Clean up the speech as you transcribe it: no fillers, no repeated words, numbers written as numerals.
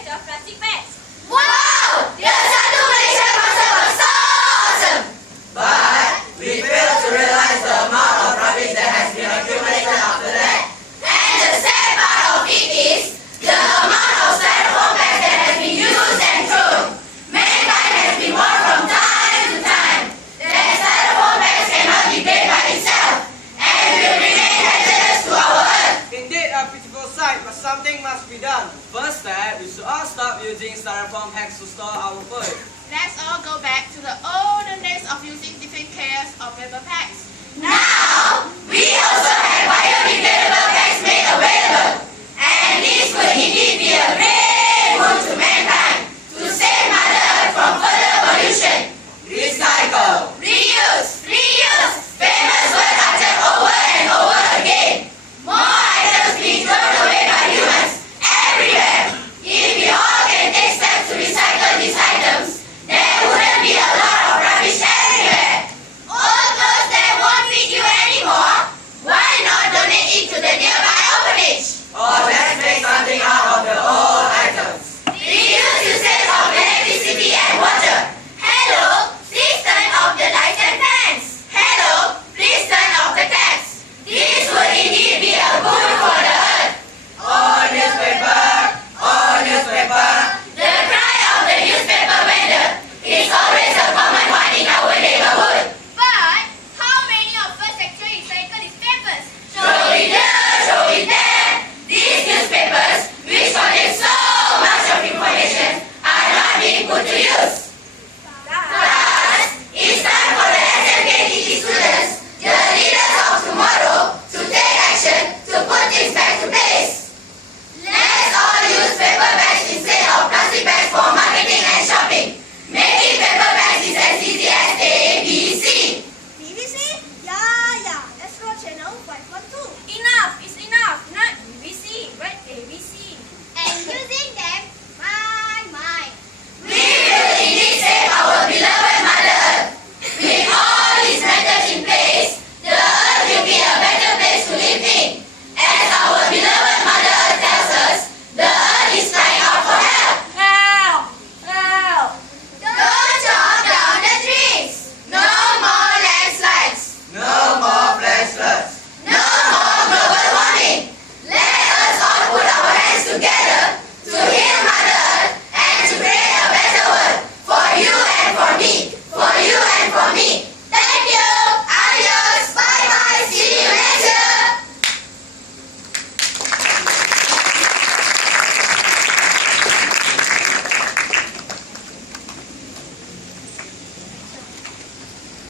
usage of plastic bags. Wow! The Satu Malaysia concept was so awesome! But we failed to realize the amount of rubbish that has been accumulated after that. And the sad part of it is the amount of styrofoam bags that has been used and thrown. Mankind has been warned from time to time that styrofoam bags cannot degrade by itself and will remain hazardous to our earth. Indeed, a pitiful sight, but something must be done. First step, we should all stop using styrofoam bags to store our food. Let's all go back to the olden days of using different kinds of paper packs. Now, we also have biodegradable bags made available, and this would indeed be a great